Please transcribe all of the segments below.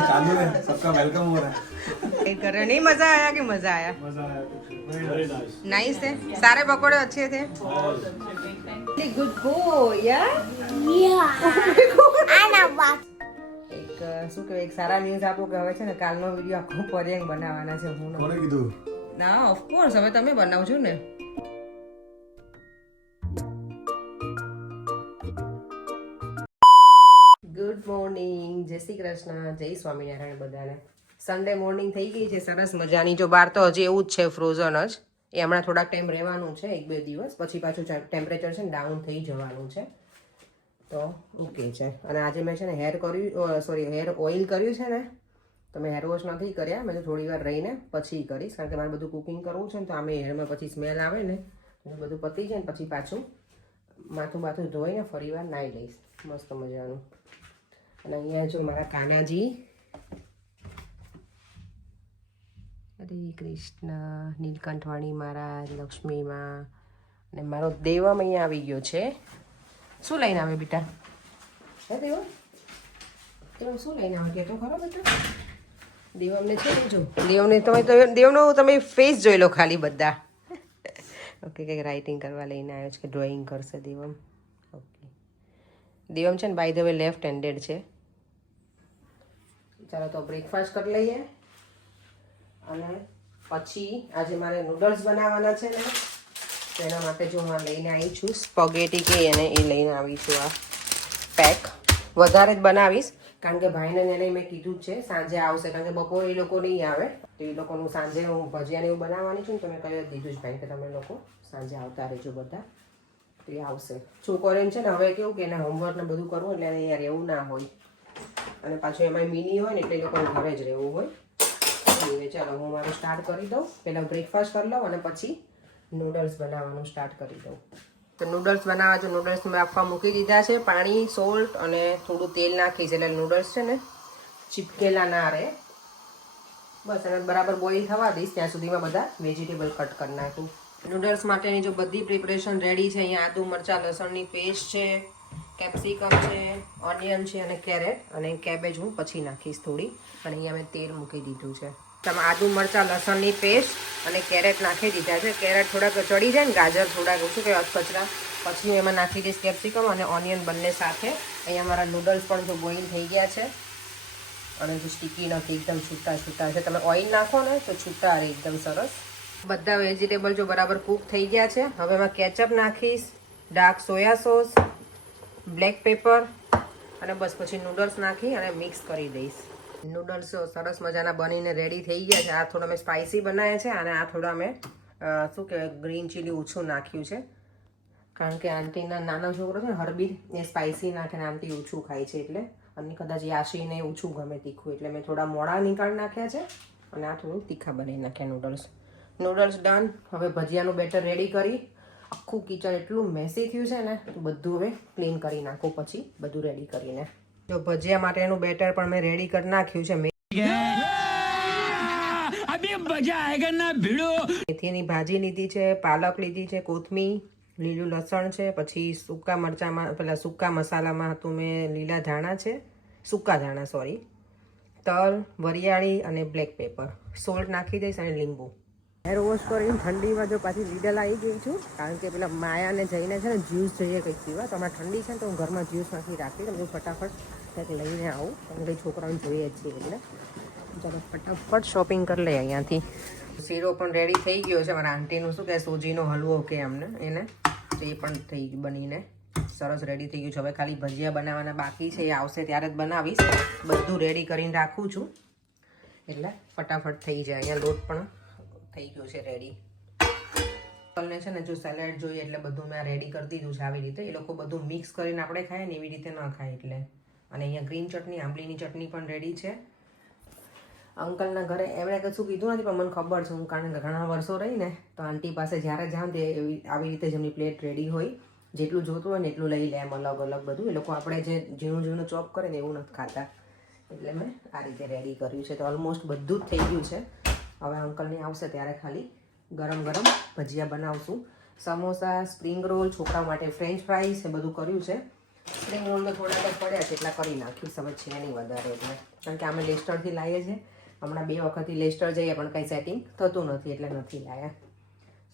चालू है सबका वेलकम हो रहा है कर रहे नहीं मजा आया कि मजा आया नाइस है सारे पकोड़े अच्छे थे गुड बॉय શું કહેવાય એક સારા ન્યૂઝ આપો કે હવે છે ને કાલનો વિડીયો આખો પર્યંગ બનાવવાના છે હું કોને કીધું ના ઓફકોર્સ હવે તમે બનાવજો ને ગુડ મોર્નિંગ જય શ્રી કૃષ્ણ જય સ્વામિનારાયણ બધાને સન્ડે મોર્નિંગ થઈ ગઈ છે સરસ મજાની જો બહાર તો હજી એવું જ છે ફ્રોઝન જ એ હમણાં થોડાક ટાઈમ રહેવાનું છે 1-2 દિવસ પછી પાછું ટેમ્પરેચર છે ને ડાઉન થઈ જવાનું છે તો ઓકે છે અને આજે મેં છે ને હેર ઓઇલ કર્યું છે ને તો મેં હેર વોશ નથી કર્યા મેં થોડી વાર રહીને પછી કરીશ કારણ કે મારે બધું કુકિંગ કરવું છે ને તો આમે હેરમાં પછી સ્મેલ આવે ને બધું પતી જાય ને પછી પાછું માથું ધોઈને ફરી વાર નાહી લઈશ મસ્ત મજાનું અને અહીંયા જો મારા કાનાજી હરે કૃષ્ણ નીલકંઠવાણી મહારાજ લક્ષ્મીમાં અને મારો દેવમ અહીંયા આવી ગયો છે શું લઈને આવે બેટા હે દેવમ શું લઈને આવે કે તો ખરો બેટા દેવમને છે ને જો દેવનો તમે ફેસ જોઈ લો ખાલી બધા ઓકે કંઈક રાઇટિંગ કરવા લઈને આવ્યો છે કે ડ્રોઈંગ કરશે દેવમ ઓકે દેવમ છે ને by the way left handed છે ચાલો તો બ્રેકફાસ્ટ કરી લઈએ અને પછી આજે મારે નૂડલ્સ બનાવવાના છે ને તો એના માટે જો હું લઈને આવી છું સ્પગેટી કે એને એ લઈને આવી છું આ પેક વધારે જ બનાવીશ કારણ કે ભાઈને એને મેં કીધું જ છે સાંજે આવશે કારણ કે બપોર એ લોકો નહીં આવે તો એ લોકોનું સાંજે હું ભજીયાને એવું બનાવવાની છું ને તો મેં કહી દીધું જ ભાઈ કે તમે લોકો સાંજે આવતા રહેજો બધા તો એ આવશે છોકરીને છે ને હવે કેવું કે એને હોમવર્ક ને બધું કરવું એટલે એને અહીંયા રહેવું ના હોય અને પાછું એમાં મિની હોય ને એટલે એ લોકોને ઘરે જ રહેવું હોય ચાલો હું મારું સ્ટાર્ટ કરી દઉં પહેલાં બ્રેકફાસ્ટ કરી લઉં અને પછી નૂડલ્સ બનાવવાનું સ્ટાર્ટ કરી દઉં તો નૂડલ્સ બનાવવા જો નૂડલ્સ મેં આપવા મૂકી દીધા છે પાણી સોલ્ટ અને થોડું તેલ નાખીશ એટલે નૂડલ્સ છે ને ચીપકેલા ના રહે બસ એને બરાબર બોઇલ થવા દઈશ ત્યાં સુધીમાં બધા વેજીટેબલ કટ કરી નાખું નૂડલ્સ માટેની જો બધી પ્રિપરેશન રેડી છે અહીંયા આદુ મરચાં લસણની પેસ્ટ છે કેપ્સિકમ છે ઓનિયન છે અને કેરેટ અને કેબેજ હું પછી નાખીશ થોડી અને અહીંયા મેં તેલ મૂકી દીધું છે તમે આદુ મરચાં લસણની પેસ્ટ અને કેરેટ નાખી દીધા છે કેરેટ થોડાક ચડી જાય ને ગાજર થોડાક ઓછું કે અધકચરા પછી એમાં નાખી દઈશ કેપ્સિકમ અને ઓનિયન બંને સાથે અહીંયા મારા નૂડલ્સ પણ જો બોઇલ થઈ ગયા છે અને જો સ્ટીકી નથી એકદમ છૂટા છે તમે ઓઇલ નાખો ને તો છૂટા રહે એકદમ સરસ બધા વેજીટેબલ જો બરાબર કૂક થઈ ગયા છે હવે એમાં કેચઅપ નાખીશ dark soya sauce black paper અને બસ પછી નૂડલ્સ નાખી અને મિક્સ કરી દઈશ નૂડલ્સ સરસ મજાના બનીને રેડી થઈ ગયા છે આ થોડા મેં સ્પાઇસી બનાવ્યા છે અને આ થોડા મેં શું કહેવાય ગ્રીન ચીલી ઓછું નાખ્યું છે કારણ કે આંટીના નાના છોકરો છે ને હરબીર એ સ્પાઇસી નાખે ને આંટી ઓછું ખાય છે એટલે અને કદાચ યાશીને ઓછું ગમે તીખું એટલે મેં થોડા મોડા નીકાળી નાખ્યા છે અને આ થોડું તીખા બનાવી નાખ્યા નૂડલ્સ ડન હવે ભજીયાનું બેટર રેડી કરી આખું કિચન એટલું મેસી થયું છે ને તો બધું હવે ક્લીન કરી નાખું પછી બધું રેડી કરીને જો ભજીયા માટેનું બેટર પણ મેં રેડી કરી નાખ્યું છે મેથીની ભાજી લીધી છે પાલક લીધી છે કોથમીર લીલું લસણ છે પછી સૂકા મરચાંમાં પેલા સૂકા મસાલામાં હતું મેં લીલા ધાણા છે સૂકા ધાણા સોરી તલ વરિયાળી અને બ્લેક પેપર સોલ્ટ નાખી દઈશ અને લીંબુ હેર વોશ કરીને ઠંડીમાં જો પાછી લીડલ આવી ગઈ છું કારણ કે પેલા માયાને જઈને છે ને જ્યુસ જોઈએ કંઈક પીવા તો હમણાં ઠંડી છે ને તો હું ઘરમાં જ્યુસ નાખી રાખી તો હું ફટાફટ કંઈક લઈને આવું અને કંઈ છોકરાઓને જોઈએ જ છીએ એટલે ચાલો ફટાફટ શોપિંગ કરી લઈએ અહીંયાથી શીરો પણ રેડી થઈ ગયો છે મારા આંટીનું શું કહે સોજીનો હલવો કે અમને એને તો એ પણ થઈ બનીને સરસ રેડી થઈ ગયું છે હવે ખાલી ભજીયા બનાવવાના બાકી છે એ આવશે ત્યારે જ બનાવીશ બધું રેડી કરીને રાખું છું એટલે ફટાફટ થઈ જાય અહીંયા લોટ પણ થઈ ગયું છે રેડી ને છે ને જો સેલેડ જોઈએ એટલે બધું મેં રેડી કરી દીધું છે આવી રીતે એ લોકો બધું મિક્સ કરીને આપણે ખાઈએ ને એવી રીતે ન ખાય એટલે અને અહીંયા ગ્રીન ચટણી આંબલીની ચટણી પણ રેડી છે અંકલના ઘરે એમણે કશું કીધું નથી પણ મને ખબર છે હું કારણ કે ઘણા વર્ષો રહીને તો આંટી પાસે જ્યારે જાઉં તે આવી રીતે જ એમની પ્લેટ રેડી હોય જેટલું જોતું હોય ને એટલું લઈ લે એમ અલગ અલગ બધું એ લોકો આપણે જે ઝીણું ચોપ કરે ને એવું નથી ખાતા એટલે મેં આ રીતે રેડી કર્યું છે તો ઓલમોસ્ટ બધું જ થઈ ગયું છે હવે અંકલને આવશે ત્યારે ખાલી ગરમ ગરમ ભજીયા બનાવશું સમોસા, સ્પ્રિંગ રોલ, છોકરા માટે ફ્રેન્ચ ફ્રાઈસ એ બધું કર્યું છે. સ્પ્રિંગ રોલ તો થોડાક જ પડ્યા છે એટલા કરી નાખીશ, હવે છે નહીં વધારે એટલે, કારણ કે અમે લેસ્ટરથી લાવીએ છીએ. હમણાં 2 વખતથી લેસ્ટર જઈએ પણ કંઈ સેટિંગ થતું નથી એટલે નથી લાવ્યા.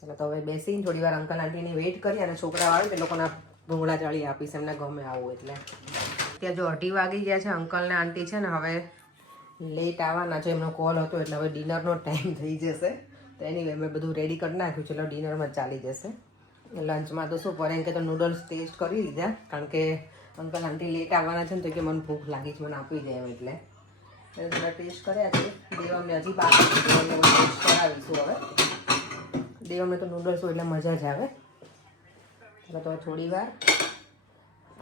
ચાલો તો હવે બેસીને થોડી વાર અંકલ આંટીની વેઇટ કરી અને છોકરા આવે તે લોકોના ભૂંગળા ચાળી આપીશ, એમને ગમે આવું એટલે. ત્યાં જો 2:30 વાગી ગયા છે. અંકલ ને આંટી છે ને હવે લેટ આવવાના છે, એમનો કોલ હતો એટલે હવે ડિનરનો ટાઈમ થઈ જશે. તો એની મેં બધું રેડી કરી નાખ્યું, ચલો ડિનરમાં ચાલી જશે. લંચમાં તો શું પડે કે તો નૂડલ્સ ટેસ્ટ કરી લીધા, કારણ કે અંકલ આંટી લેટ આવવાના છે ને તો કે મને ભૂખ લાગી છે, મને આપી જાય એટલે થોડા ટેસ્ટ કર્યા છે. દેવમને હજી બાકી દેવમને ટેસ્ટ કરાવીશું હવે. દેવમને તો નૂડલ્સ હોય એટલે મજા જ આવે. ચાલો તો થોડી વાર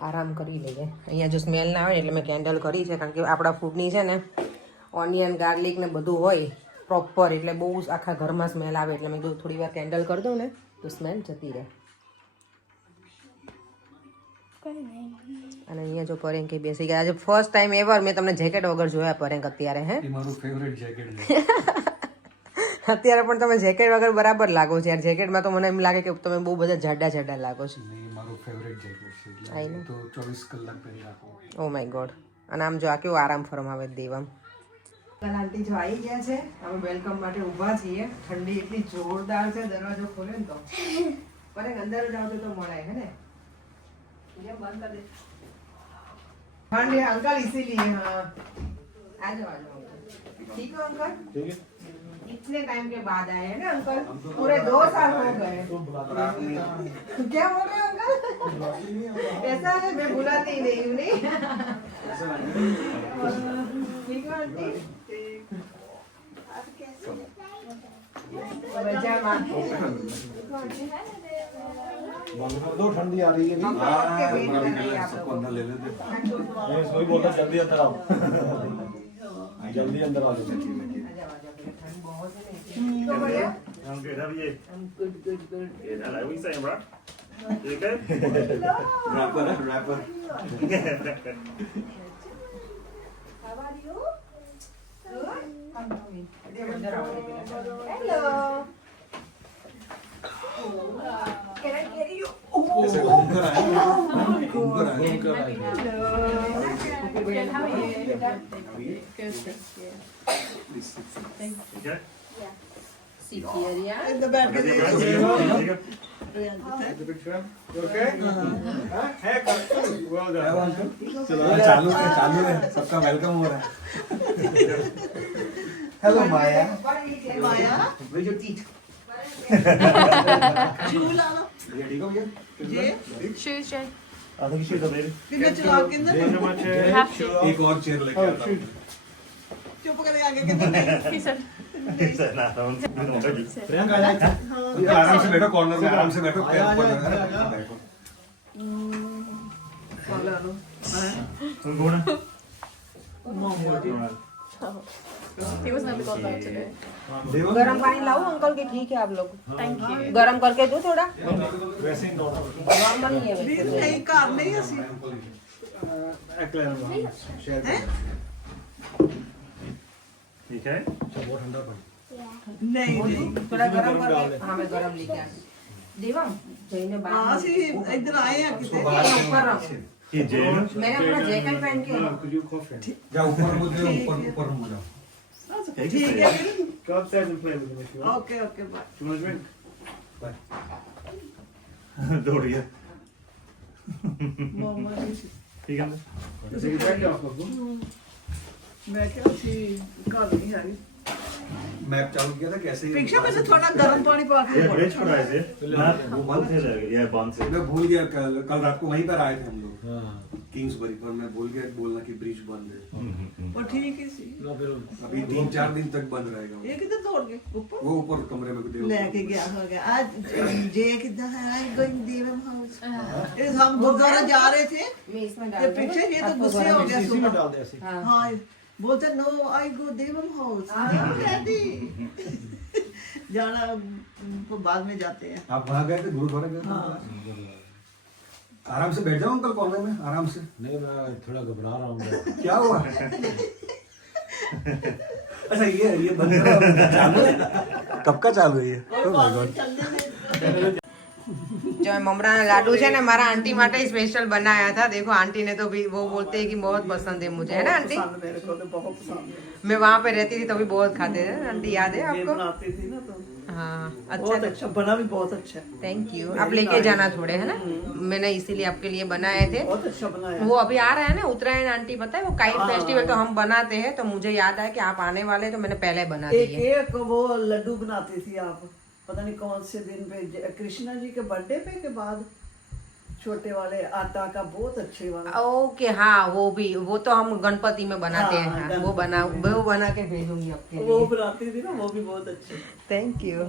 આરામ કરી લઈએ. અહીંયા જો સ્મેલ ના આવે એટલે મેં કેન્ડલ કરી છે, કારણ કે આપણા ફૂડની છે ને ઓનિયન ગાર્લિક ને બધું હોય પ્રોપર, એટલે બહુ આખા ઘરમાં સ્મેલ આવે, એટલે મેં કીધું થોડી વાર કેન્ડલ કરી દઉં ને તો સ્મેલ જતી રહે. અને અહીંયા જો પરેંક બેસી ગયા. આજે ફર્સ્ટ ટાઈમ એવર મેં તમને જેકેટ વગર જોયા પરેંક અત્યારે. હે, મારું ફેવરેટ જેકેટ છે. અત્યારે પણ તમે જેકેટ વગર બરાબર લાગો છો યાર. જેકેટમાં તો મને એમ લાગે કે તમે બહુ બધા જાડા લાગો છો. મારું ફેવરેટ જેકેટ છે એટલે તો 24 કલાક પહેરી રાખો. Oh my God. અને આમ જો આ કેવું આરામ ફરમાવે દેવમ. આંટી જો આવી ગયા છે, અમે વેલકમ માટે ઊભા છીએ. ઠંડી એટલી જોરદાર છે, દરવાજો ખોલે ને તો પર અંદર જ આવતો તો મળાય. હે ને ये बंद कर दे हाँ ये अंकल इसीलिए हाँ आ जाओ ठीक है अंकल ठीक है इतने टाइम के बाद आए हैं ना अंकल पूरे 2 साल हो गए क्या बोल रहे हो अंकल ऐसा है मैं बुलाती ही नहीं हूँ नहीं ठीक है आंटी बंद कर दो, ठंडी आ रही है नहीं। सबको अंदर ले लेते वही बोलता जल्दी अंदर आओ जल्दी अंदर आ जाओ। I'm good. How are you? I'm good. Hello. What are you saying, bro? You okay? Rapper है rapper. How are you? Good. Hello. Can I carry you? ऐसे घूमकर आए घूमकर आए. Okay. Sit here, yeah. Ready, bro? Ready, go. चालू है सबका welcome हो रहा है. Hello Maya. Maya Where's your teeth? झूला ये ठीक हो गया? ये I think you should have, baby. कितने चला के अंदर Thank you so much. एक और चेयर लेके आता हूँ. चुप करके आगे कितने He said, nah, that one's been already. Priyanka आ जाए आराम से बैठो कॉर्नर में आराम से बैठो पैर ऊपर रखो. बैठो. We're going to. He was never got back today. गरम पानी लाओ अंकल के ठीक है आप लोग. Thank you. गरम करके दो थोड़ा. वैसे ही नॉर्मल नॉर्मल नहीं है वैसे. नहीं कार नहीं ऐसी You okay? बहुत ठंडा पड़ नहीं नहीं थोड़ा गरम करके हाँ मैं गरम लेके आती. देवम जैने हाँ बात सी इधर आए हैं कितने ऊपर रहो. You Jane? मैंने पूरा जैकेट पहन के जाओ ऊपर मुझे ऊपर मुझे. That's okay. ठीक Just है stay. Go upstairs and play with them if you want. Okay okay bye Do you want a drink? Bye. Door here. Momo You can. मैं क्या सी कार नहीं है मैप चालू किया था कैसे ही पीछे में से थोड़ा गर्म पानी पा के Yeah, bridge पर आए थे. ना, वो बंद थे लगे. Yeah, बंद थे. मैं भूल गया कल रात को वहीं पर आए थे हम लोग हाँ किंग्सबरी पर. मैं भूल गया बोलना कि ब्रिज बंद है. वो ठीक है सी ना फिर अभी 3-4 दिन तक बंद रहेगा. ये किधर दौड़ गए ऊपर वो ऊपर कमरे में देव लेके गया हो गया आज जे किधर है आई गोइंग देवम हाउस ये हम गुरुद्वारा जा रहे थे मैं इसमें ये डाल दूँ. पीछे ये तो गुस्से हो गया इसी में सुबह डाल दे ऐसे हाँ. हाँ बोलते नो आई गो देवम हाउस डैडी जाना तो बाद में जाते हैं आप वहाँ गए थे गुरुद्वारा गए थे. आराम से बैठ जाओ अंकल कॉर्नर में आराम से. नहीं मैं थोड़ा घबरा रहा हूँ क्या हुआ? अच्छा ये बंद करो. चालू है? कब का चालू है ये? Oh my God. जो ममरा लाडू है ना हमारा आंटी माटे स्पेशल बनाया था। देखो आंटी ने तो भी वो बोलते हैं कि बहुत पसंद है मुझे, है ना आंटी? पसंद मेरे को तो बहुत पसंद है। मैं वहाँ पे रहती थी तभी बहुत खाते थे आंटी, याद है ये आपको? बनाती थी ना तो हाँ बहुत अच्छा, अच्छा बना, भी बहुत अच्छा है। Thank you. आप लेके जाना थोड़े, है ना? मैंने इसीलिए आपके लिए बनाए थे। बहुत अच्छा बनाया। वो अभी आ रहा है ना उत्तरायण आंटी, पता है वो काइट फेस्टिवल का हम बनाते हैं, तो मुझे याद आया कि आप आने वाले हैं, तो मैंने पहले बना एक दिए। एक वो लड्डू बनाती थी आप, पता नहीं कौन से दिन पे, कृष्णा जी के बर्थडे पे के बाद, छोटे वाले आटा का बहुत अच्छे वाला। ओके हाँ, वो भी, वो तो हम गणपति में बनाते हैं। हाँ, हाँ, गणपति वो बना के भेजूंगी आपके वो लिए। बनाती थी ना, वो भी बहुत अच्छे। Thank you.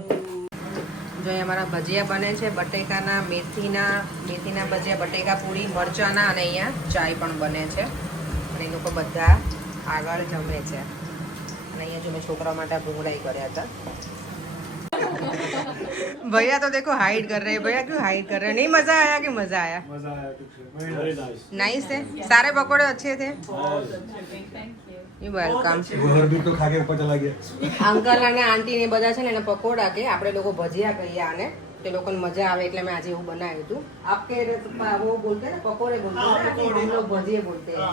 जो અમારા ભજીયા બને છે બટેકાના, મેથીના ભજીયા, બટેકા પૂરી, મરચાના, અને અહીંયા ચાય પણ બને છે અને એ લોકો બધા આગળ જમે છે અને અહીંયા જો મેં છોકરાઓ માટે ભૂંગળાઈ કર્યા હતા। भैया तो देखो हाइड कर रहे हैं। भैया क्यों हाइड कर रहे हैं? नहीं मजा आया कि मजा आया? मजा आया वेरी नाइस। नाइस है, सारे पकौड़े अच्छे थे। You welcome. वो हर दूध तो खा के ऊपर चला गया। અંકલ અને આંટી ને બધા છે ને એને પકોડા કે આપણે લોકો ભજીયા કહીએ આને, તે લોકોને મજા આવે એટલે મેં આજે એવું બનાવ્યું હતું। આપકે वो बोलते हैं ना पकोड़े बोलते हैं, तो हम लोग भजिए बोलते हैं।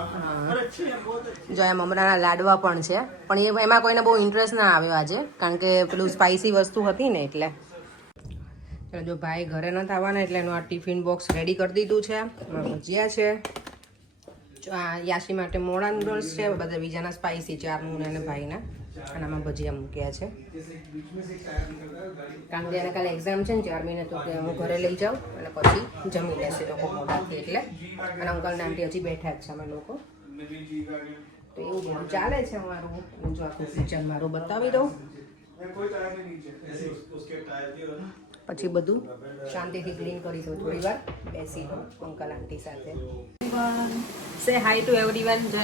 और अच्छे हैं, बहुत अच्छे। જો એ મમરાના લાડવા પણ છે, પણ એમાં કોઈને બહુ ઇન્ટરેસ્ટ ના આવ્યો આજે, કારણ કે પેલું સ્પાઇસી વસ્તુ હતી ને એટલે। ચલો જો ભાઈ ઘરે નથી આવવાના એટલે એનું આ ટિફિન બોક્સ રેડી કરી દીધું છે। એમાં ભજીયા છે, જો આ યાશી માટે મોડા નૂડલ્સ છે, બધા બીજાના સ્પાઇસી ચારનું અને ભાઈના, અને આમાં ભજીયા મૂક્યા છે। કારણ કે એને કાલે એક્ઝામ છે ને 4 મહિને, તો કે હું ઘરે લઈ જાઉં અને પછી જમી લેશે લોકો મોડાથી એટલે। અને અંકલ ને આંટી હજી બેઠા જ છે અમે લોકો, તો એવું બધું ચાલે છે અમારું। હું જો આખું કિચન મારું બતાવી દઉં, પછી બધું શાંતિથી ક્લીન કરી દઉં, થોડી વાર બેસી દઉં અંકલ આંટી સાથે। Say hi to everyone. Jay,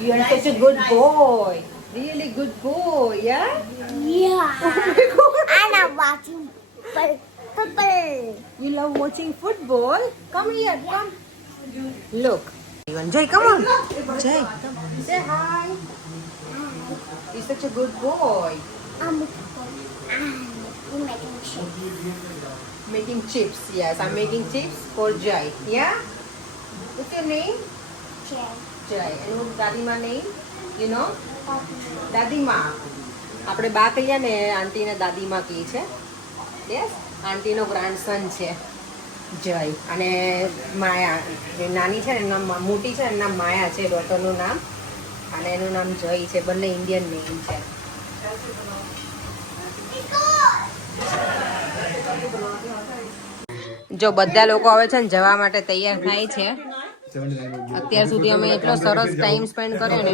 you are such a good boy, really good boy, yeah? Yeah. And I'm watching football. You love watching football? Come here, come. Look. Jay, come on. Jay, say hi. He's such a good boy. I'm making chips. Making chips, yes. I'm making chips for Jay. Yeah? What's your name? Jay. And what's Dadima name? You know? દાદીમા, આપણે બા કહીએ ને, આંટીને દાદીમા કહે છે। Yes, આંટીનો ગ્રાન્ડસન છે જય, અને માયા જે નાની છે ને એનું નામ મોટી છે, એનું નામ માયા છે ડોટરનું નામ, અને એનું નામ જય છે। બંને ઇન્ડિયન નેમ છે। જો બધા લોકો આવે છે ને જવા માટે તૈયાર થાય છે। અત્યાર સુધી અમે એટલો સરસ ટાઈમ સ્પેન્ડ કર્યો ને,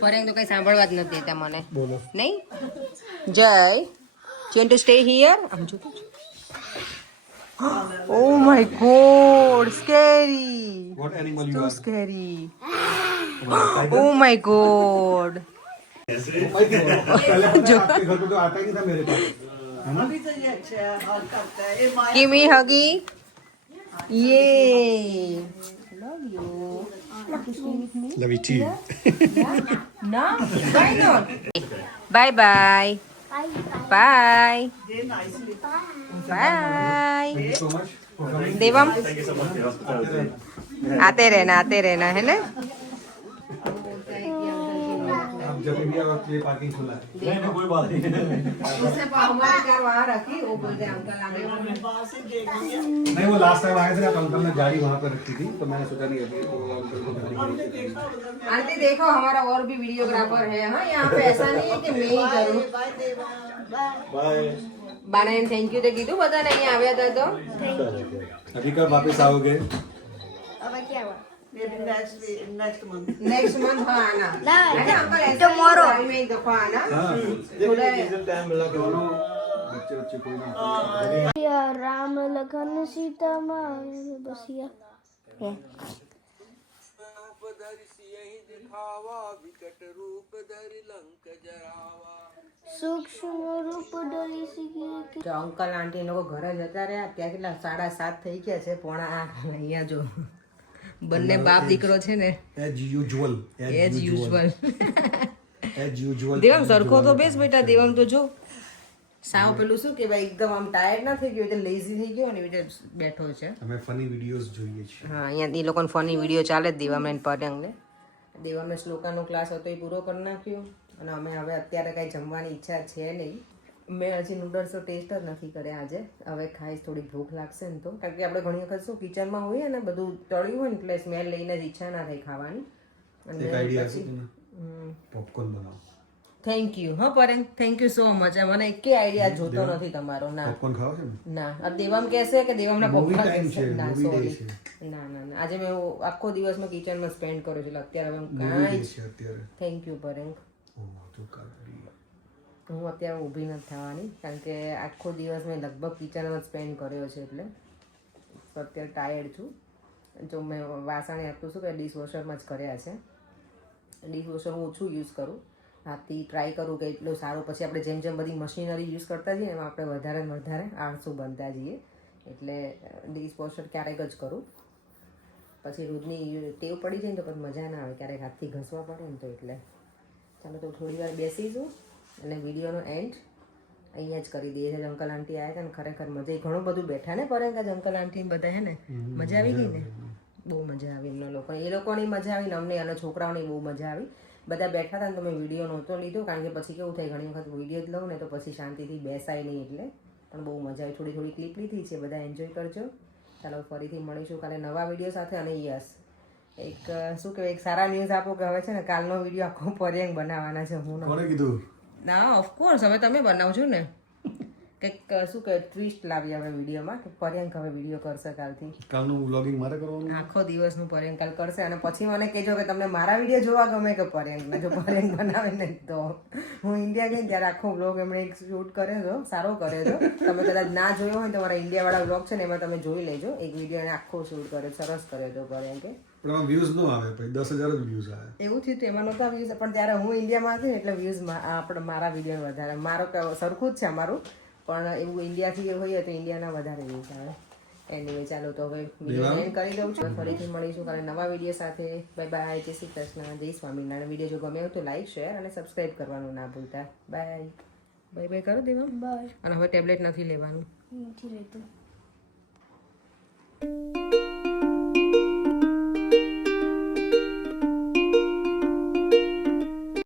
ફરે તો કઈ સાંભળવા જ નથી દેતા મને, નહીં? જય, you want to stay here? આમ જો, oh my god, scary, What animal you so are? scary, oh my god। पहले पता है, आपके घर पे तो आता ही नहीं था मेरे पास। अभी तो ये अच्छा है, हर करता है। ये माया Give me huggy, yay, love you, Love you too. no, why not? Bye bye, bye, ये nicely। bye। Thank you so much for coming. Devam, Thank you so much for your hospitality. आते रहना है ना। आप जब भी आओ आपके लिए पार्किंग खुला है। नहीं, कोई बात नहीं। उसने हमारी कार वहाँ रखी, वो बोलते अंकल आने वाले। बाहर से देख लिया। नहीं, वो लास्ट टाइम आए थे ना, तो अंकल ने गाड़ी वहाँ पर रखी थी, तो मैंने सोचा नहीं अभी तो अंकल को गाड़ी हमने देखा उधर में। आंटी देखो हमारा और भी वीडियोग्राफर है। हाँ, यहाँ पे ऐसा नहीं है कि मैं ही करूँ। बाय देवा, बाय। बाय। बाने थैंक यू तो कीधु बता नहीं आव्या था तो। अभी कब वापस आओगे? अब क्या हुआ? Maybe next month. Next month हाँ आना। ना, अरे अंकल ऐसा tomorrow. ही में एक दफा आना। हाँ, थोड़ा दोनों बच्चे बच्चे कोई नहीं। या राम लखन सीता माँ बसिया सूक्ष्म रूप डरी सी જો અંકલ આંટી લોકો ઘરે જતા રહ્યા, ત્યાં કેટલા 7:30 થઈ ગયા છે, 7:45 અહીંયા જો બંને બાપ દીકરો છે ને, As usual. As usual. As usual. Devam સરખો તો બેસ બેટા, દેવમ તો જો સાવ પેલું શું કે ભાઈ એકદમ આમ ટાયર્ડ ના થઈ ગયો એટલે લેઝી થઈ ગયો ને એવી રીતે બેઠો છે. અમે ફની વિડીયોઝ જોઈએ છીએ. હા, અહીંયા એ લોકોને ફની વિડીયો ચાલે જ દેવામેન પતંગને. દેવામેન શ્લોકાનો ક્લાસ હતો એ પૂરો કરી નાખ્યો અને અમે હવે અત્યારે કાંઈ જમવાની ઈચ્છા છે નહીં. મેં હજી નૂડલ્સનો ટેસ્ટ જ નથી કર્યા આજે. હવે ખાઈશ, થોડી ભૂખ લાગશે ને તો. કારણ કે આપણે ઘણી વખત શું કિચનમાં હોઈએ ને બધું તળ્યું હોય ને એટલે સ્મેલ લઈને જ ઈચ્છા ના થાય ખાવાની. એક આઈડિયા છે તને? પોપકોર્ન બનાવો. Thank you. હા પરેંગ, થેન્ક યુ સો મચ. મને એકે આઈડિયા જોતો નથી તમારો. ના પોપકોર્ન ખાવ છે ને? ના, આ દેવામ કહેશે કે દેવામના Movie પપ્પા time કહેશે. છે, ના movie day સોરી. છે. ના ના ના, આજે મેં આખો દિવસ મેં કિચનમાં સ્પેન્ડ કર્યો છે એટલે અત્યારે હવે હું Movie કાંઈ day છે અત્યારે. Thank you પરેંગ. ઓહ, તું કાઢી. હું અત્યારે ઊભી નથી થવાની કારણ કે આખો દિવસ મેં લગભગ કિચનમાં સ્પેન્ડ કર્યો છે એટલે તો અત્યારે ટાયર્ડ છું. જો મેં વાસણે આટલું શું કે ડિશવોશરમાં જ કર્યા છે. ડિશવોશર હું ઓછું યુઝ કરું, હાથથી ટ્રાય કરું કે એટલું સારું. પછી આપણે જેમ જેમ બધી મશીનરી યુઝ કરતા જઈએ એમાં આપણે વધારે ને વધારે આળસુ બનતા જઈએ એટલે ડિશવોશર ક્યારેક જ કરું. પછી રોજની ટેવ પડી જાય ને તો પછી મજા ના આવે, ક્યારેક હાથથી ઘસવા પડે ને તો એટલે. ચાલો તો થોડી વાર બેસીશું અને વિડીયોનો એન્ડ અહીંયા જ કરી દઈએ છીએ. અંકલ આંટી આવ્યા હતા ને ખરેખર મજા, ઘણું બધું બેઠા ને પરેંગ જ અંકલ આંટી બધા હે ને, મજા આવી ગઈ ને, બહુ મજા આવી એમના લોકો, એ લોકોની મજા આવી ને અમને અને છોકરાઓની બહુ મજા આવી. બધા બેઠા હતા ને તો મેં વિડીયો નહોતો લીધો કારણ કે પછી કેવું થાય ઘણી વખત વિડીયો જ લઉં ને તો પછી શાંતિથી બેસાય નહીં એટલે. પણ બહુ મજા આવી, થોડી થોડી ક્લિપ લીધી છે, બધા એન્જોય કરજો. ચાલો ફરીથી મળીશું કાલે નવા વિડીયો સાથે. અને યસ, એક શું કહેવાય, એક સારા ન્યૂઝ આપો કે હવે છે ને કાલનો વિડીયો આખો પરેંગ બનાવવાના છે, હું કોણે કીધું? ના ઓફકોર્સ હવે તમે બનાવજો ને. કંઈક શું કહે ટ્વિસ્ટ લાવી હવે વિડીયોમાં કે પરેંગ હવે વિડીયો કરશે કાલથી. કાલનું વ્લોગિંગ મારે કરવાનું? આખો દિવસનું પરેંગ કાલ કરશે અને પછી મને કહેજો કે તમને મારા વિડીયો જોવા ગમે કે પરેંગને. જો પરેંગ બનાવે ને તો હું ઇન્ડિયા ગઈ ત્યારે આખો વ્લોગ એમણે એક શૂટ કર્યો હતો, સારો કર્યો હતો. તમે કદાચ ના જોયો હોય તો મારા ઇન્ડિયાવાળા વ્લોગ છે ને એમાં તમે જોઈ લેજો. એક વિડીયો એને આખો શૂટ કર્યો, સરસ કર્યો હતો પરેંગે. પણ આમાં વ્યૂઝ ન આવે ભાઈ, 10,000 જ વ્યૂઝ આવે. એવું થયું તો એમાં નહોતા વ્યૂઝ, પણ ત્યારે હું ઇન્ડિયામાં હતી ને એટલે વ્યૂઝમાં આપણે મારા વિડીયો વધારે. મારો સરખું જ છે અમારું, પણ એવું ઇન્ડિયાથી હોઈએ તો ઇન્ડિયાના વધારે વ્યૂઝ આવે. એનીવે ચાલો તો હવે વિડીયો એન્ડ કરી દઉં છું. ફરીથી મળીશું કાલે નવા વિડીયો સાથે. બાય બાય, જય શ્રી કૃષ્ણ, જય સ્વામિનારાયણ. વિડીયો જો ગમે તો લાઈક, શેર અને સબસ્ક્રાઈબ કરવાનું ના ભૂલતા. બાય બાય બાય કરો દેવા. બાય. અને હવે ટેબ્લેટ નથી લેવાનું. નથી રહેતું.